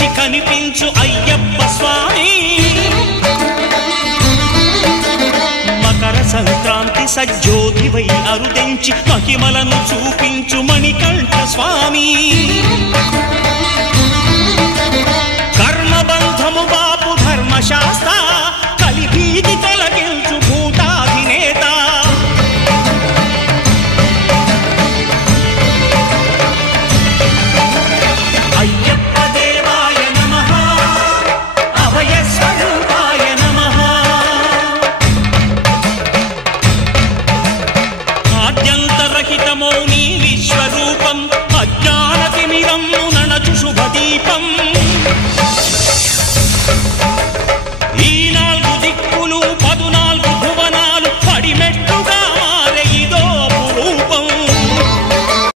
మించి కనిపించు అయ్యప్ప స్వామి మకర సంక్రాంతి సజ్జోతివై అరుదెంచి మహిమలను చూపించు మణికంఠ స్వామి